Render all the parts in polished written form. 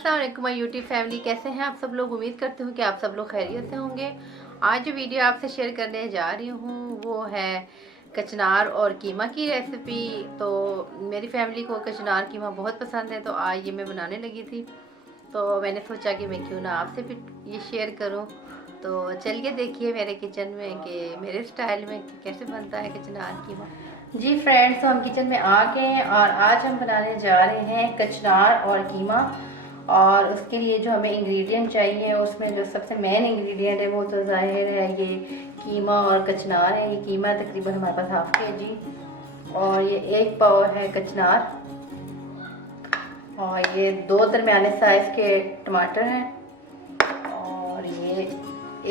अस्सलाम वालेकुम my YouTube family. कैसे हैं आप सब लोग? उम्मीद करती हूँ कि आप सब लोग खैरियत से होंगे। आज जो वीडियो आपसे शेयर करने जा रही हूँ वो है कचनार और कीमा की रेसिपी। तो मेरी फैमिली को कचनार कीमा बहुत पसंद है, तो आज ये मैं बनाने लगी थी। तो मैंने सोचा कि मैं क्यों ना आपसे भी ये शेयर करूँ। तो चलिए देखिए मेरे किचन में कि मेरे स्टाइल में कैसे बनता है कचनार कीमा। जी फ्रेंड्स, तो हम किचन में आ गए हैं और आज हम बनाने जा रहे हैं कचनार और कीमा। और उसके लिए जो हमें इंग्रेडिएंट चाहिए, उसमें जो सबसे मेन इंग्रेडिएंट है वो तो ज़ाहिर है ये कीमा और कचनार है। ये कीमा तकरीबन हमारे पास हाफ kg और ये 1 पाव है कचनार, और ये 2 दरमियाने साइज़ के टमाटर हैं, और ये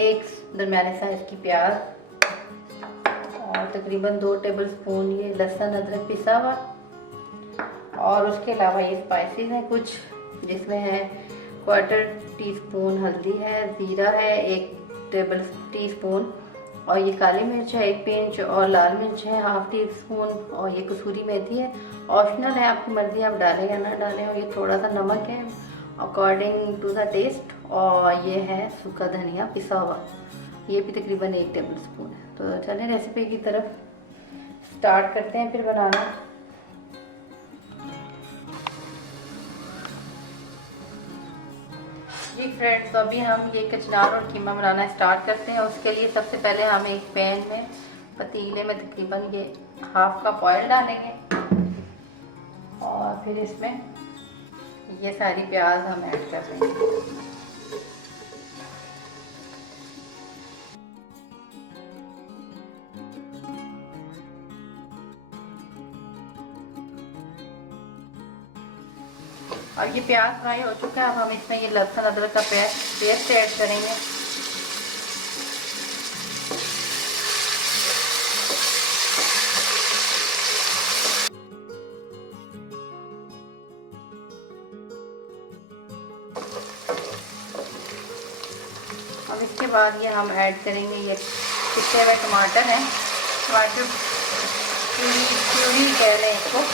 1 दरमियाने साइज़ की प्याज, और तकरीबन 2 टेबलस्पून ये लहसुन अदरक पिसा हुआ। और उसके अलावा ये स्पाइसेस हैं कुछ, जिसमें है 1/4 टीस्पून हल्दी है, ज़ीरा है 1 टेबल टीस्पून, और ये काली मिर्च है 1 पिंच, और लाल मिर्च है ½ टीस्पून, और ये कसूरी मेथी है। ऑप्शनल है, आपकी मर्ज़ी आप डालें या ना डालें। और ये थोड़ा सा नमक है अकॉर्डिंग टू द टेस्ट, और ये है सूखा धनिया पिसा हुआ, ये भी तकरीबन 1 टेबलस्पून है। तो चलें रेसिपी की तरफ स्टार्ट करते हैं फिर बनाना। जी फ्रेंड्स, तो अभी हम ये कचनार और कीमा बनाना स्टार्ट करते हैं। उसके लिए सबसे पहले हम एक पैन में पतीले में तकरीबन ये ½ कप ऑयल डालेंगे, और फिर इसमें ये सारी प्याज हम ऐड कर देंगे। और ये प्याज फ्राई हो चुका है। अब हम इसमें ये लहसुन अदरक का पेस्ट ऐड करेंगे। अब इसके बाद ये हम ऐड करेंगे ये पिसे हुए टमाटर हैं, टमाटर प्यूरी कह लें इसको।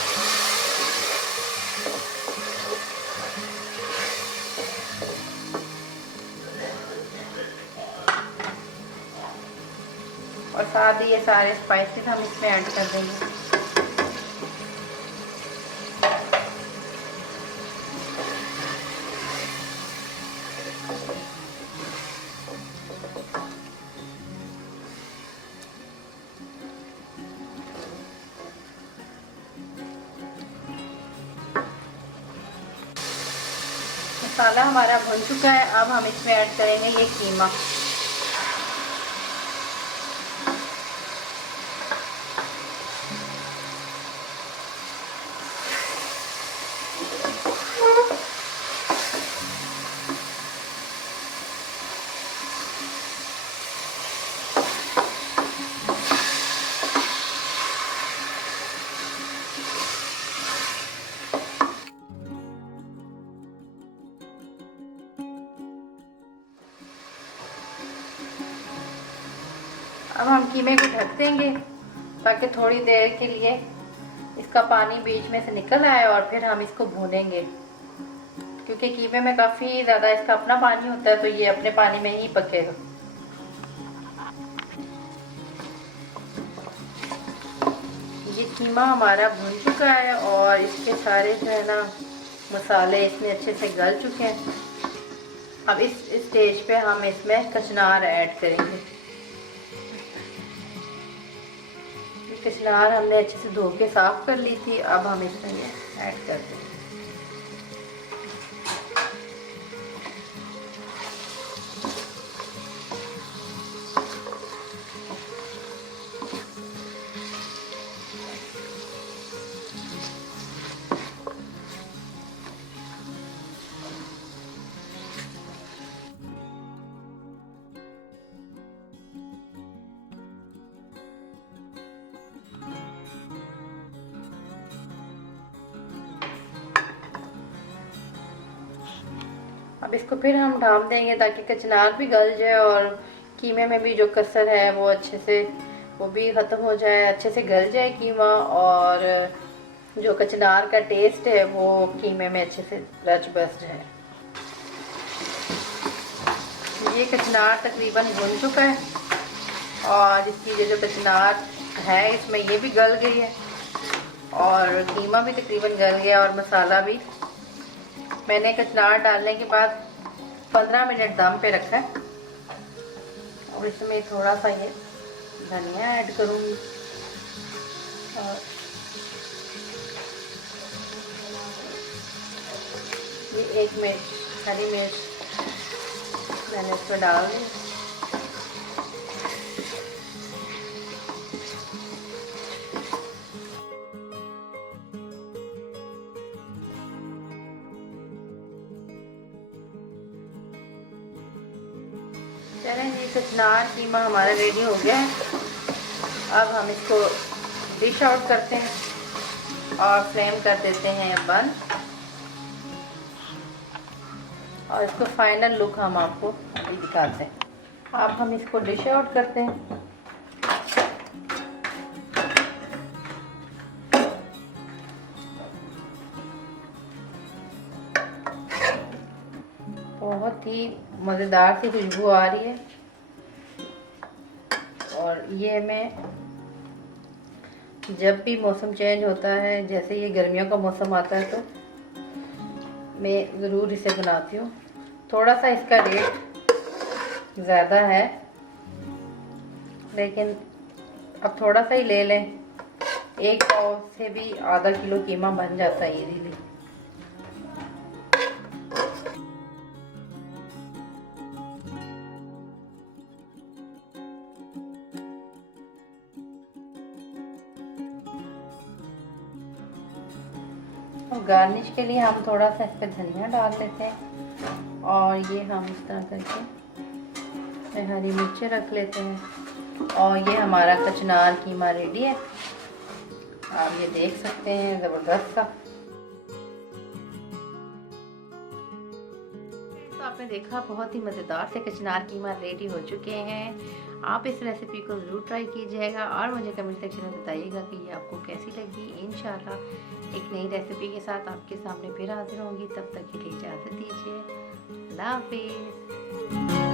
और साथ ही ये सारे स्पाइसेस हम इसमें ऐड कर देंगे। मसाला हमारा भुन चुका है। अब हम इसमें ऐड करेंगे ये कीमा। अब हम कीमे को ढक देंगे ताकि थोड़ी देर के लिए इसका पानी बीच में से निकल आए, और फिर हम इसको भूनेंगे। क्योंकि कीमे में काफ़ी ज़्यादा इसका अपना पानी होता है, तो ये अपने पानी में ही पकेगा। ये कीमा हमारा भून चुका है और इसके सारे जो है ना मसाले इसमें अच्छे से गल चुके हैं। अब इस स्टेज पे हम इसमें कचनार ऐड करेंगे। कचनार हमने अच्छे से धो के साफ कर ली थी। अब हम इसमें ये ऐड कर देंगे। अब इसको फिर हम ढाँप देंगे ताकि कचनार भी गल जाए और कीमे में भी जो कसर है वो अच्छे से वो भी ख़त्म हो जाए, अच्छे से गल जाए कीमा, और जो कचनार का टेस्ट है वो कीमे में अच्छे से रच बस जाए। ये कचनार तकरीबन भुन चुका है और इसकी जो कचनार है इसमें ये भी गल गई है और कीमा भी तकरीबन गल गया और मसाला भी। मैंने कचनार डालने के बाद 15 मिनट दम पे रखा है और इसमें थोड़ा सा ये धनिया ऐड करूँगी और ये 1 मिर्च हरी मिर्च मैंने इसमें डाल दी। चलें जी, कचनार कीमा हमारा रेडी हो गया है। अब हम इसको डिश आउट करते हैं और फ्लेम कर देते हैं बंद और इसको फाइनल लुक हम आपको अभी दिखाते हैं। अब हम इसको डिश आउट करते हैं। बहुत ही मज़ेदार सी खुशबू आ रही है और ये मैं जब भी मौसम चेंज होता है, जैसे ये गर्मियों का मौसम आता है, तो मैं ज़रूर इसे बनाती हूँ। थोड़ा सा इसका रेट ज़्यादा है लेकिन अब थोड़ा सा ही ले लें, 1 पाव से भी आधा किलो कीमा बन जाता है इजीली। और गार्निश के लिए हम थोड़ा सा इस पर धनिया डाल लेते हैं और ये हम इस तरह करके हरी मिर्चें रख लेते हैं और ये हमारा कचनार कीमा रेडी है। आप ये देख सकते हैं, ज़बरदस्त सा। तो आपने देखा बहुत ही मज़ेदार से कचनार कीमा रेडी हो चुके हैं। आप इस रेसिपी को ज़रूर ट्राई कीजिएगा और मुझे कमेंट सेक्शन में बताइएगा कि ये आपको कैसी लगी। इंशाल्लाह एक नई रेसिपी के साथ आपके सामने फिर हाजिर होंगी। तब तक के लिए इजाज़त दीजिए। अल्लाह हाफिज़।